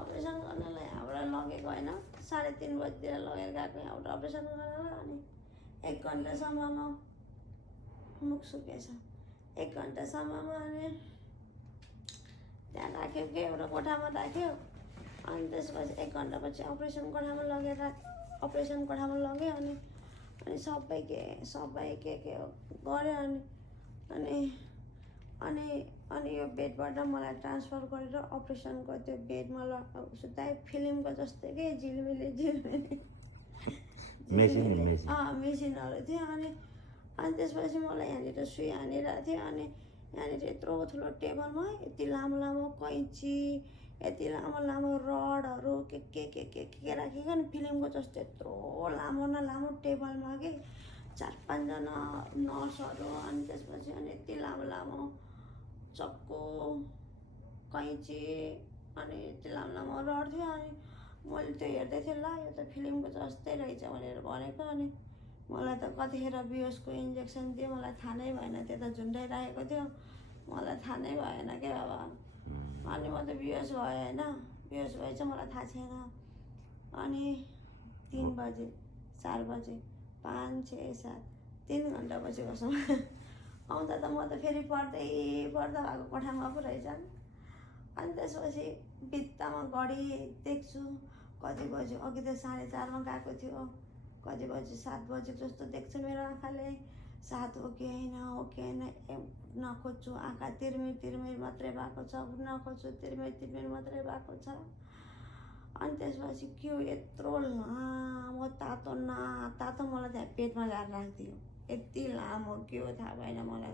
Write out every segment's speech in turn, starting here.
operation गर्नलाई यहाँबाट लगेको होइन 3:30 बजीतिर लगेर गएको यहाँबाट अपरेसन गर्नलाई अनि 1 घन्टासम्ममा मुख सुकेछ 1 घन्टासम्ममा अनि त्यहाँ राख्यो के एउटा कोठामा राख्यो अनि त्यसपछि 1 घन्टापछि अपरेसन कोठामा लग्यो अनि सबै के गऱ्यो अनि यो बेडबाट मलाई ट्रान्सफर गरेर अपरेसनको त्यो बेडमा सुतायो फिल्मको जस्तै के झिलमिली मेसिनहरू थियो अनि त्यसपछि मलाई यहाँनिर सुई हानिरहेको थियो अनि यहाँनिर यत्रो ठुलो टेबलमा यति लामो कैँची यति लामो रडहरू के राखेको नि फिल्मको जस्तो यत्रो लामो टेबलमा के 4-5 जना नर्सहरू अनि त्यसपछि अनि यति लामो चक्कु कैँची अनि यति लामो रड थियो अनि मैले त्यो हेर्दै थिएँ ला यो त फिल्मको जस्तै रहेछ भनेर भनेको अनि मलाई त कतिखेर बिहोसको इन्जेक्सन दियो मलाई थाहा नै भएन त्यो त झुन्डाइरहेको थियो मलाई थाहा नै भएन के बाबा अनि म त बिहोस भएँ होइन बिहोस भए चाहिँ मलाई थाहा छैन अनि 3 बजे 4 बजे 5, 6, 7 3 घन्टा पछि बस्नु आउँदा त म त फेरि पढ्दै भएको कोठामा पो रहेछन् अनि त्यसपछि भित्तामा घडी देख्छु कति बजी अघि त 4:30मा गएको थियो कति बजी 7 बजेको जस्तो देख्छु मेरो आँखाले 7 हो कि होइन नखोज्छु आँखा तिर्मिर मात्रै भएको छ नखोज्छु तिर्मिर मात्रै भएको छ अनि त्यसपछि के हो यत्रो लामो तातो मलाई त्यहाँ पेटमा गाएर राखिदियो यति लामो के हो थाहा भएन मलाई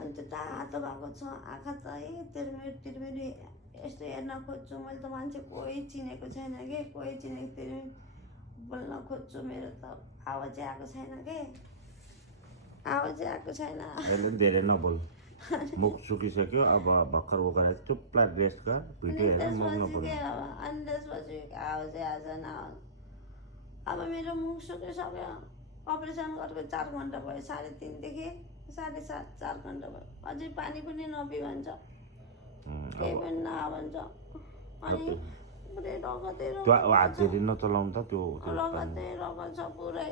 अनि त्यो तातो भएको छ आँखा त तिर्मिर यस्तो हेर्न खोज्छु मैले त मान्छे कोही चिनेको छैन कि कोही चिनेको तिर्मिर बोल्न खोज्छु मेरो त आवाजै आएको छैन धेरै नबोल मुख सुकिसक्यो अब भर्खर बोकेर चुप्ला रेस्ट गर भिडियो हेरेर मुख नबोल अनि त्यसपछि आवाजै आएन अब मेरो मुख सुकिसक्यो अपरेसन गरेको 4 घन्टा भयो 3:30 देखि 7:30 4 घन्टा भयो अझै पानी पनि नपी भन्छ केही पनि नभन्छ अनि पुरै रगतै नचलाउनु त त्यो रगत छ पुरै